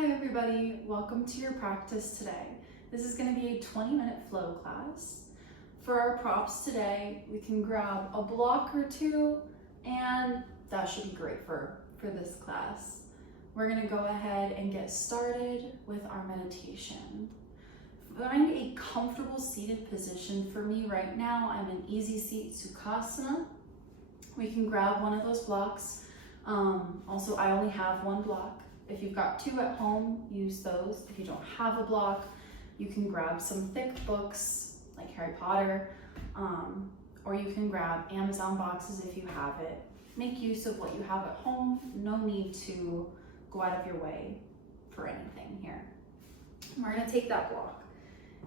Hi everybody, welcome to your practice today. This is going to be a 20-minute flow class. For our props today, we can grab a block or two, and that should be great for this class. We're going to go ahead and get started with our meditation. Find a comfortable seated position. For me right now, I'm in easy seat sukhasana. We can grab one of those blocks. Also, I only have one block. If you've got two at home, use those. If you don't have a block, you can grab some thick books like Harry Potter, or you can grab Amazon boxes if you have it. Make use of what you have at home. No need to go out of your way for anything here. We're going to take that block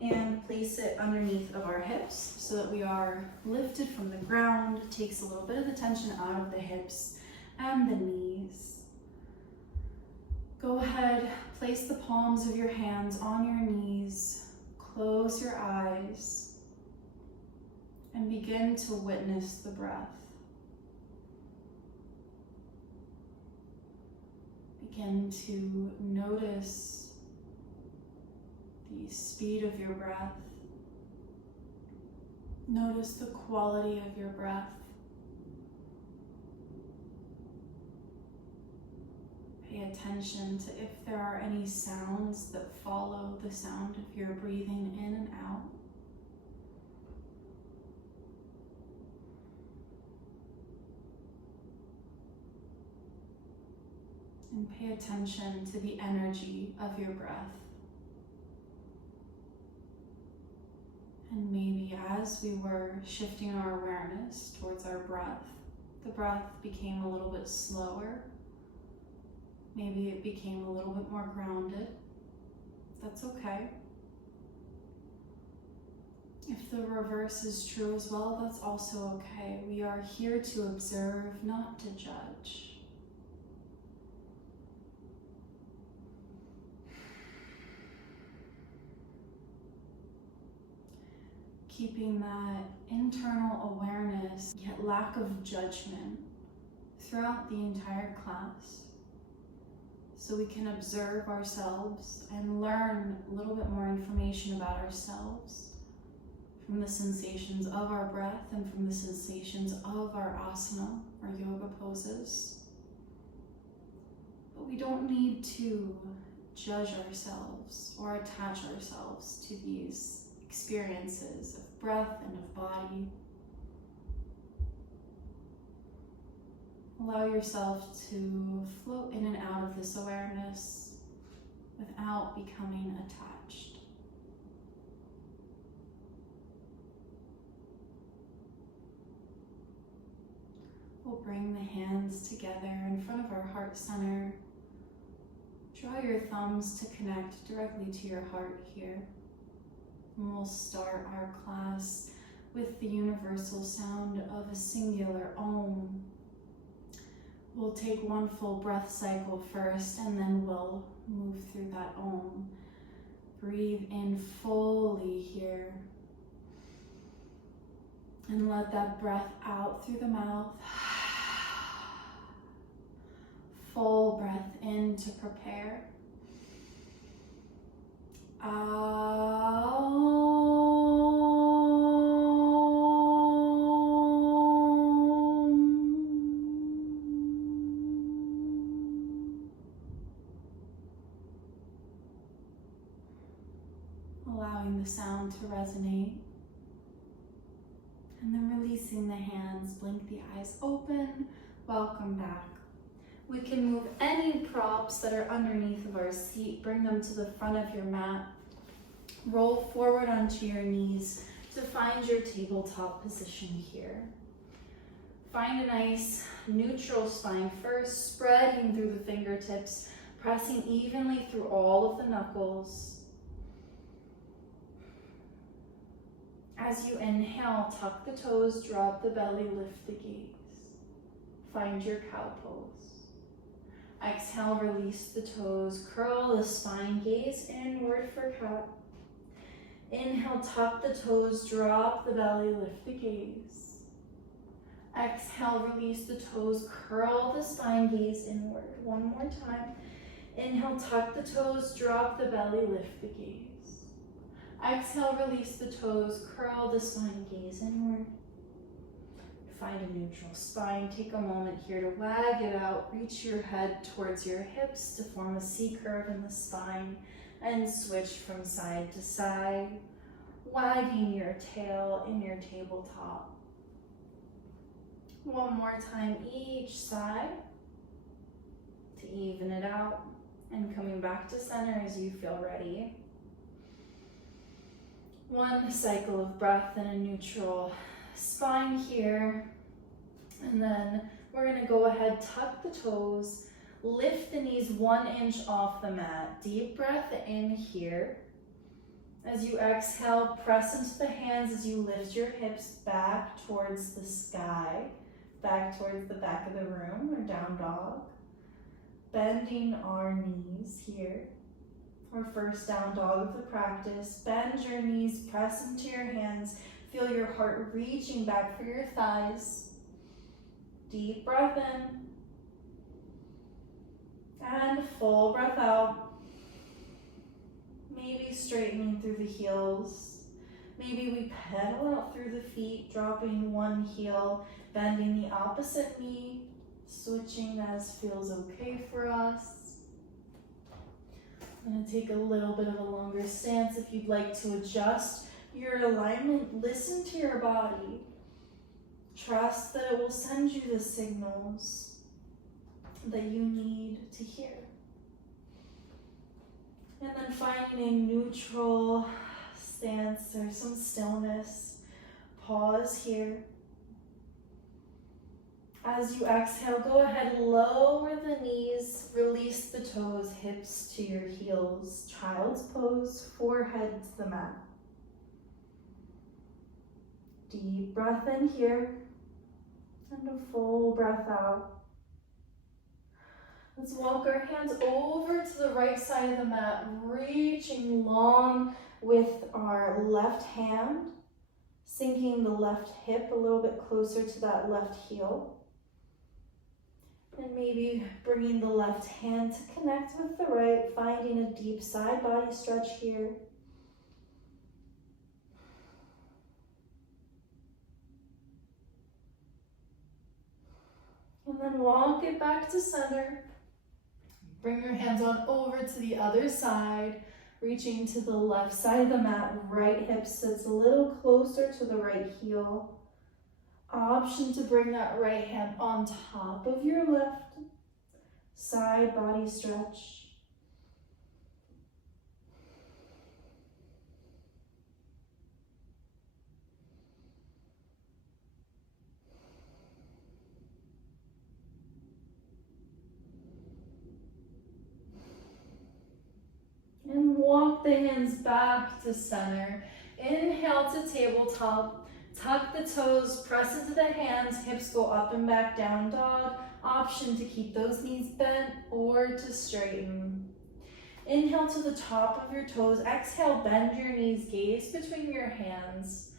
and place it underneath of our hips so that we are lifted from the ground. It takes a little bit of the tension out of the hips and the knees. Go ahead, place the palms of your hands on your knees, close your eyes, and begin to witness the breath. Begin to notice the speed of your breath. Notice the quality of your breath. Pay attention to if there are any sounds that follow the sound of your breathing in and out. And pay attention to the energy of your breath. And maybe as we were shifting our awareness towards our breath, the breath became a little bit slower. Maybe it became a little bit more grounded. That's okay. If the reverse is true as well, that's also okay. We are here to observe, not to judge. Keeping that internal awareness, yet lack of judgment throughout the entire class. So we can observe ourselves and learn a little bit more information about ourselves from the sensations of our breath and from the sensations of our asana, our yoga poses. But we don't need to judge ourselves or attach ourselves to these experiences of breath and of body. Allow yourself to float in and out of this awareness without becoming attached. We'll bring the hands together in front of our heart center. Draw your thumbs to connect directly to your heart here. And we'll start our class with the universal sound of a singular Om. We'll take one full breath cycle first, and then we'll move through that Om. Breathe in fully here. And let that breath out through the mouth. Full breath in to prepare. Out. Allowing the sound to resonate, and then releasing the hands, blink the eyes open. Welcome back. We can move any props that are underneath of our seat, bring them to the front of your mat, roll forward onto your knees to find your tabletop position here. Find a nice neutral spine first, spreading through the fingertips, pressing evenly through all of the knuckles. As you inhale, tuck the toes, drop the belly, lift the gaze. Find your cow pose. Exhale, release the toes, curl the spine, gaze inward for cat. Inhale, tuck the toes, drop the belly, lift the gaze. Exhale, release the toes, curl the spine, gaze inward. One more time. Inhale, tuck the toes, drop the belly, lift the gaze. Exhale, release the toes, curl the spine, gaze inward. Find a neutral spine. Take a moment here to wag it out. Reach your head towards your hips to form a C curve in the spine and switch from side to side, wagging your tail in your tabletop. One more time each side to even it out, and coming back to center as you feel ready. One cycle of breath in a neutral spine here, and then we're going to go ahead, tuck the toes, lift the knees 1 inch off the mat. Deep breath in here. As you exhale, press into the hands as you lift your hips back towards the sky, back towards the back of the room, or down dog. Bending our knees here. Our first down dog of the practice. Bend your knees, press into your hands. Feel your heart reaching back for your thighs. Deep breath in. And full breath out. Maybe straightening through the heels. Maybe we pedal out through the feet, dropping one heel, bending the opposite knee, switching as feels okay for us. I'm going to take a little bit of a longer stance. If you'd like to adjust your alignment, listen to your body. Trust that it will send you the signals that you need to hear. And then finding a neutral stance or some stillness. Pause here. As you exhale, go ahead, lower the knees, release the toes, hips to your heels. Child's pose, forehead to the mat. Deep breath in here, and a full breath out. Let's walk our hands over to the right side of the mat, reaching long with our left hand, sinking the left hip a little bit closer to that left heel. And maybe bringing the left hand to connect with the right, finding a deep side body stretch here. And then walk it back to center. Bring your hands on over to the other side, reaching to the left side of the mat. Right hip sits a little closer to the right heel. Option to bring that right hand on top of your left. Side body stretch. And walk the hands back to center. Inhale to tabletop. Tuck the toes, press into the hands, hips go up and back, down dog. Option to keep those knees bent or to straighten. Inhale to the top of your toes. Exhale, bend your knees, gaze between your hands.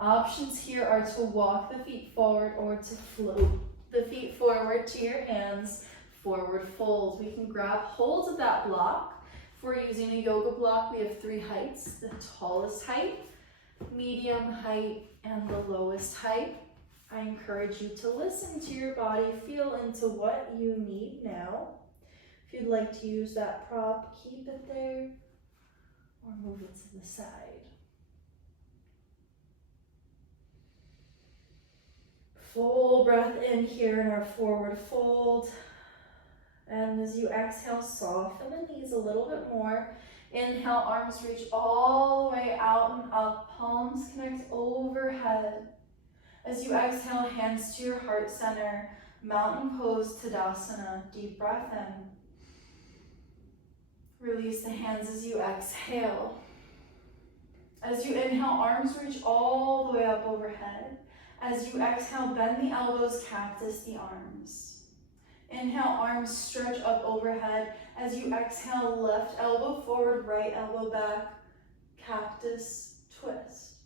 Options here are to walk the feet forward or to float the feet forward to your hands. Forward fold. We can grab hold of that block. If we're using a yoga block, we have 3 heights. The tallest height, medium height, and the lowest height. I encourage you to listen to your body, feel into what you need now. If you'd like to use that prop, keep it there or move it to the side. Full breath in here in our forward fold. And as you exhale, soften the knees a little bit more. Inhale, arms reach all the way out and up. Palms connect overhead. As you exhale, hands to your heart center. Mountain pose, Tadasana. Deep breath in. Release the hands as you exhale. As you inhale, arms reach all the way up overhead. As you exhale, bend the elbows, cactus the arms. Inhale, arms stretch up overhead. As you exhale, left elbow forward, right elbow back, cactus twist.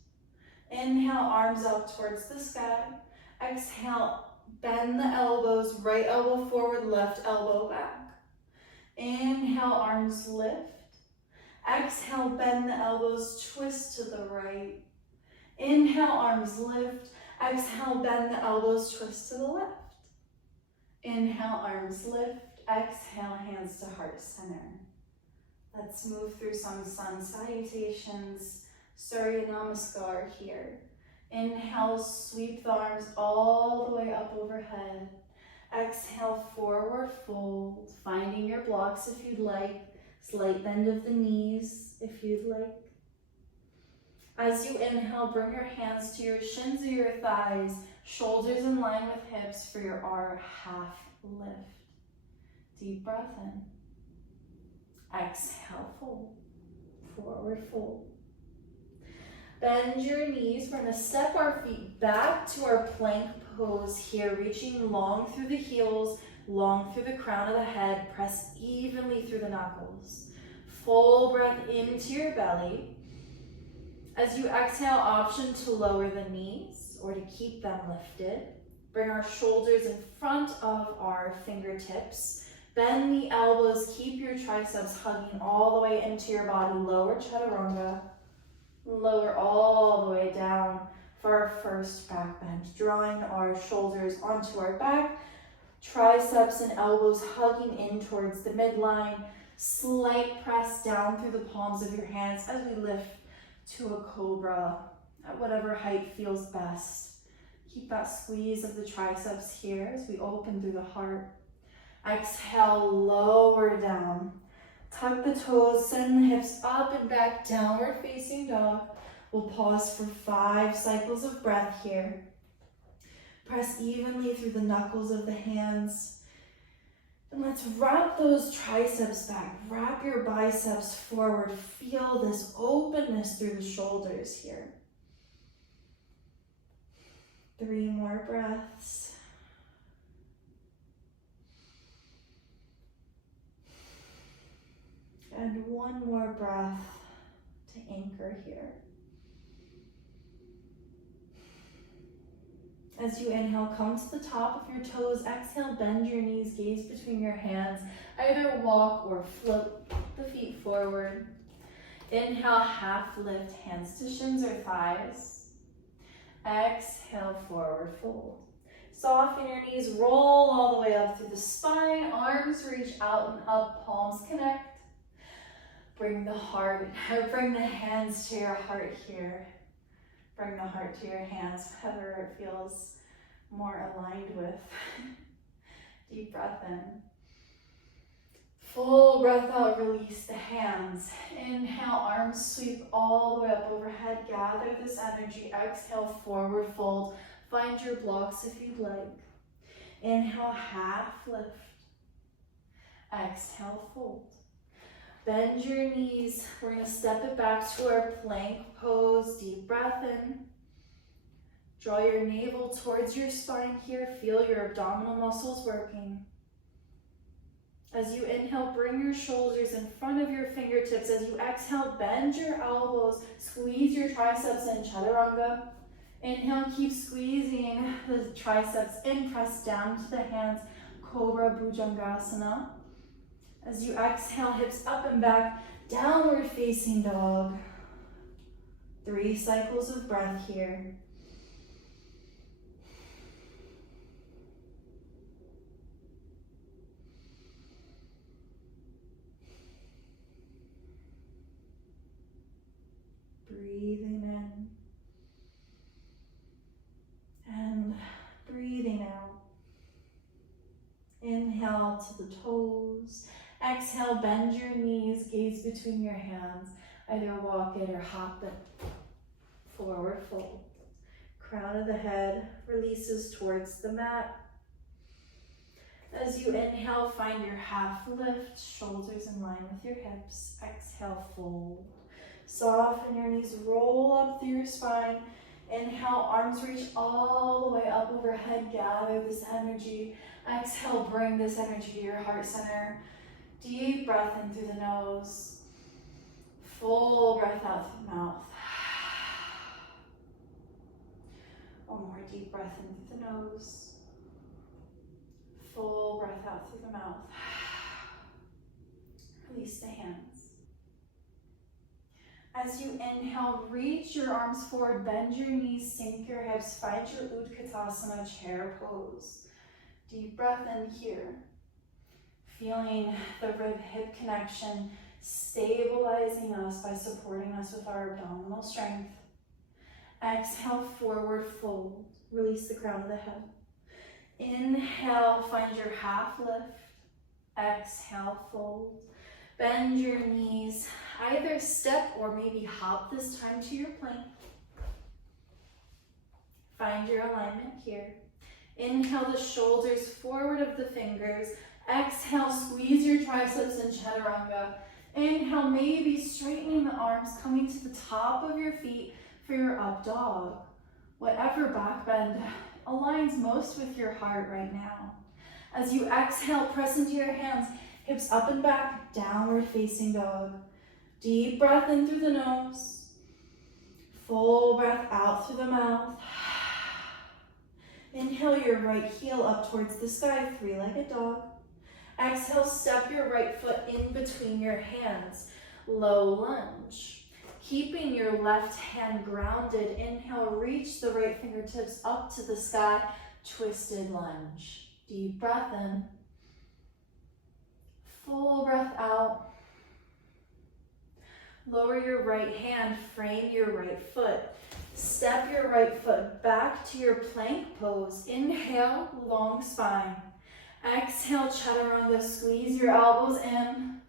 Inhale, arms up towards the sky. Exhale, bend the elbows, right elbow forward, left elbow back. Inhale, arms lift. Exhale, bend the elbows, twist to the right. Inhale, arms lift. Exhale, bend the elbows, twist to the left. Inhale, arms lift. Exhale, hands to heart center. Let's move through some sun salutations, surya namaskar here. Inhale, sweep the arms all the way up overhead. Exhale, forward fold, finding your blocks if you'd like. Slight bend of the knees if you'd like. As you inhale, bring your hands to your shins or your thighs, shoulders in line with hips for your R half lift. Deep breath in. Exhale, fold. Forward fold. Bend your knees. We're going to step our feet back to our plank pose here, reaching long through the heels, long through the crown of the head. Press evenly through the knuckles. Full breath into your belly. As you exhale, option to lower the knees or to keep them lifted. Bring our shoulders in front of our fingertips. Bend the elbows, keep your triceps hugging all the way into your body. Lower chaturanga. Lower all the way down for our first back bend. Drawing our shoulders onto our back. Triceps and elbows hugging in towards the midline. Slight press down through the palms of your hands as we lift to a cobra at whatever height feels best. Keep that squeeze of the triceps here as we open through the heart. Exhale, lower down. Tuck the toes, send the hips up and back, downward facing dog. We'll pause for 5 cycles of breath here. Press evenly through the knuckles of the hands. And let's wrap those triceps back. Wrap your biceps forward. Feel this openness through the shoulders here. 3 more breaths. And 1 more breath to anchor here. As you inhale, come to the top of your toes. Exhale, bend your knees, gaze between your hands. Either walk or float the feet forward. Inhale, half lift, hands to shins or thighs. Exhale, forward fold. Soften your knees, roll all the way up through the spine. Arms reach out and up, palms connect. Bring the hands to your heart here. Bring the heart to your hands, whatever it feels more aligned with. Deep breath in. Full breath out, release the hands. Inhale, arms sweep all the way up overhead. Gather this energy. Exhale, forward fold. Find your blocks if you'd like. Inhale, half lift. Exhale, fold. Bend your knees. We're going to step it back to our plank pose. Deep breath in. Draw your navel towards your spine here. Feel your abdominal muscles working. As you inhale, bring your shoulders in front of your fingertips. As you exhale, bend your elbows. Squeeze your triceps in, chaturanga. Inhale, keep squeezing the triceps in. Press down to the hands, cobra bhujangasana. As you exhale, hips up and back, downward facing dog. 3 cycles of breath here. Breathing in and breathing out. Inhale to the toes. Exhale, bend your knees, gaze between your hands. Either walk it or hop it. Forward fold. Crown of the head releases towards the mat. As you inhale, find your half lift, shoulders in line with your hips. Exhale, fold. Soften your knees, roll up through your spine. Inhale, arms reach all the way up overhead. Gather this energy. Exhale, bring this energy to your heart center. Deep breath in through the nose. Full breath out through the mouth. One more deep breath in through the nose. Full breath out through the mouth. Release the hands. As you inhale, reach your arms forward, bend your knees, sink your hips, find your utkatasana chair pose. Deep breath in here. Feeling the rib-hip connection, stabilizing us by supporting us with our abdominal strength. Exhale, forward fold. Release the crown of the head. Inhale, find your half lift. Exhale, fold. Bend your knees. Either step or maybe hop this time to your plank. Find your alignment here. Inhale the shoulders forward of the fingers. Exhale, squeeze your triceps in chaturanga. Inhale, maybe straightening the arms, coming to the top of your feet for your up dog. Whatever back bend aligns most with your heart right now. As you exhale, press into your hands, hips up and back, downward facing dog. Deep breath in through the nose. Full breath out through the mouth. Inhale your right heel up towards the sky, three-legged dog. Exhale, step your right foot in between your hands, low lunge. Keeping your left hand grounded, inhale, reach the right fingertips up to the sky, twisted lunge. Deep breath in. Full breath out. Lower your right hand, frame your right foot. Step your right foot back to your plank pose. Inhale, long spine. Exhale, chaturanga, squeeze your elbows in.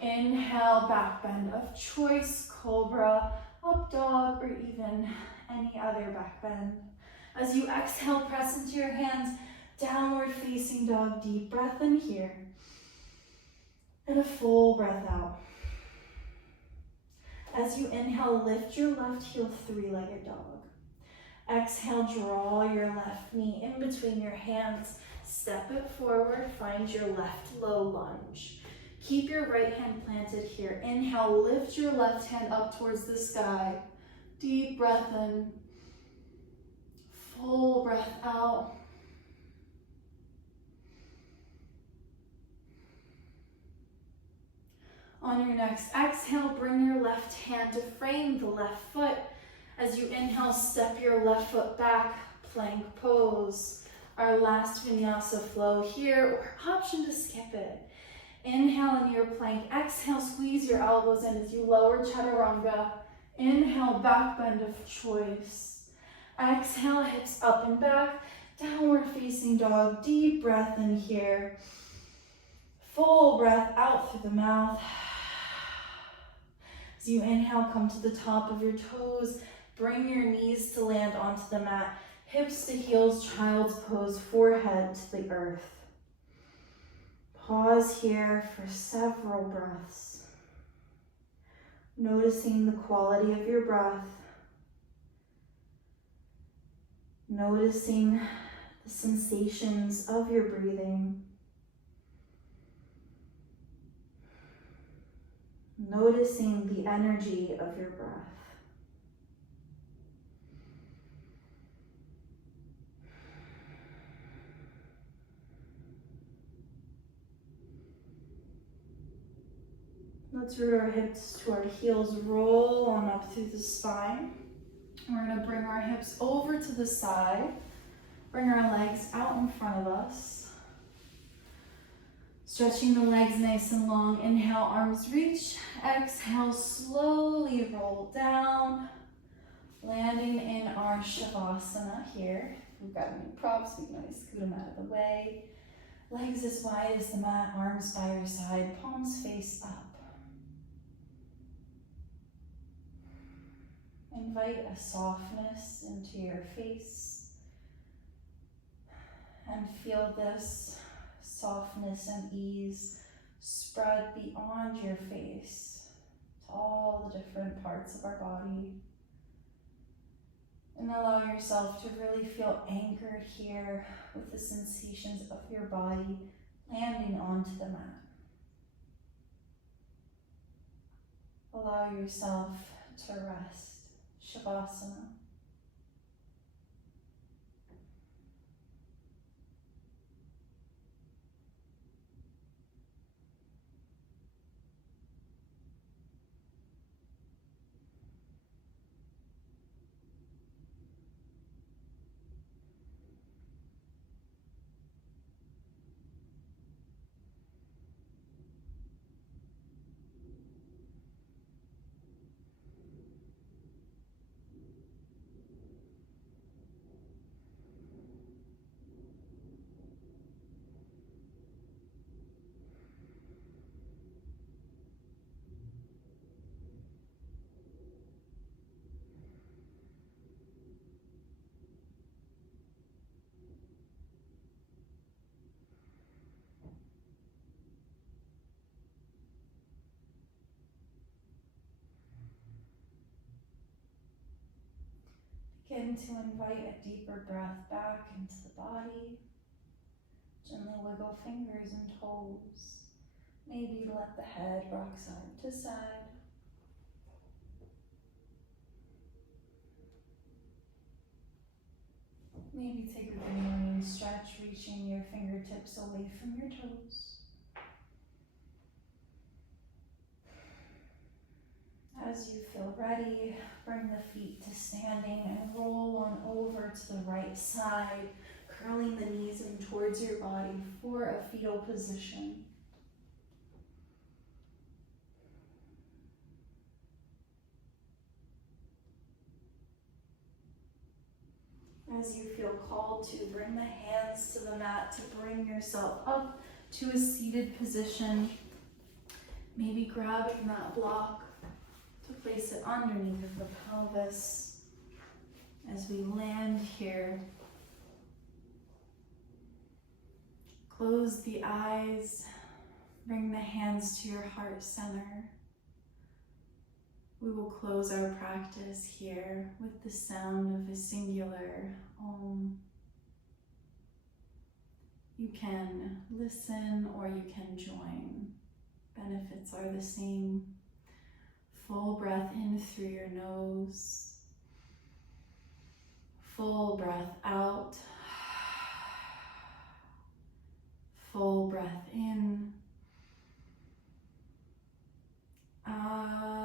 Inhale, back bend of choice, cobra, up dog, or even any other back bend. As you exhale, press into your hands, downward facing dog, deep breath in here. And a full breath out. As you inhale, lift your left heel, three-legged dog. Exhale, draw your left knee in between your hands. Step it forward, find your left low lunge. Keep your right hand planted here. Inhale, lift your left hand up towards the sky. Deep breath in. Full breath out. On your next exhale, bring your left hand to frame the left foot. As you inhale, step your left foot back, plank pose. Our last vinyasa flow here, or option to skip it. Inhale in your plank, exhale, squeeze your elbows in as you lower chaturanga. Inhale, back bend of choice. Exhale, hips up and back, downward facing dog, deep breath in here. Full breath out through the mouth. As you inhale, come to the top of your toes, bring your knees to land onto the mat, hips to heels, child's pose, forehead to the earth. Pause here for several breaths. Noticing the quality of your breath. Noticing the sensations of your breathing. Noticing the energy of your breath. Let's root our hips to our heels, roll on up through the spine. We're going to bring our hips over to the side, bring our legs out in front of us. Stretching the legs nice and long. Inhale, arms reach. Exhale, slowly roll down. Landing in our savasana here. If we've got any props, we can always scoot them out of the way. Legs as wide as the mat, arms by your side, palms face up. Invite a softness into your face and feel this softness and ease spread beyond your face to all the different parts of our body. And allow yourself to really feel anchored here with the sensations of your body landing onto the mat. Allow yourself to rest. Savasana. begin to invite a deeper breath back into the body. Gently wiggle fingers and toes. Maybe let the head rock side to side. Maybe take a good morning stretch, reaching your fingertips away from your toes. As you feel ready, bring the feet to standing and roll on over to the right side, curling the knees in towards your body for a fetal position. As you feel called to, bring the hands to the mat to bring yourself up to a seated position. Maybe grabbing that block to place it underneath of the pelvis as we land here. Close the eyes, bring the hands to your heart center. We will close our practice here with the sound of a singular Om. You can listen or you can join. Benefits are the same. Full breath in through your nose. Full breath out. Full breath in. Out.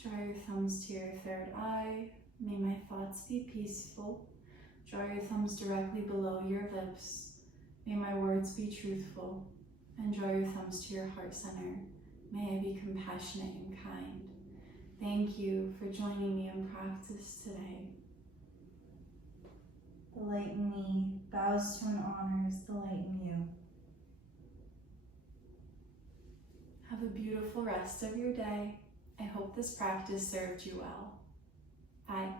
Draw your thumbs to your third eye. May my thoughts be peaceful. Draw your thumbs directly below your lips. May my words be truthful. And draw your thumbs to your heart center. May I be compassionate and kind. Thank you for joining me in practice today. The light in me bows to and honors the light in you. Have a beautiful rest of your day. I hope this practice served you well. Bye.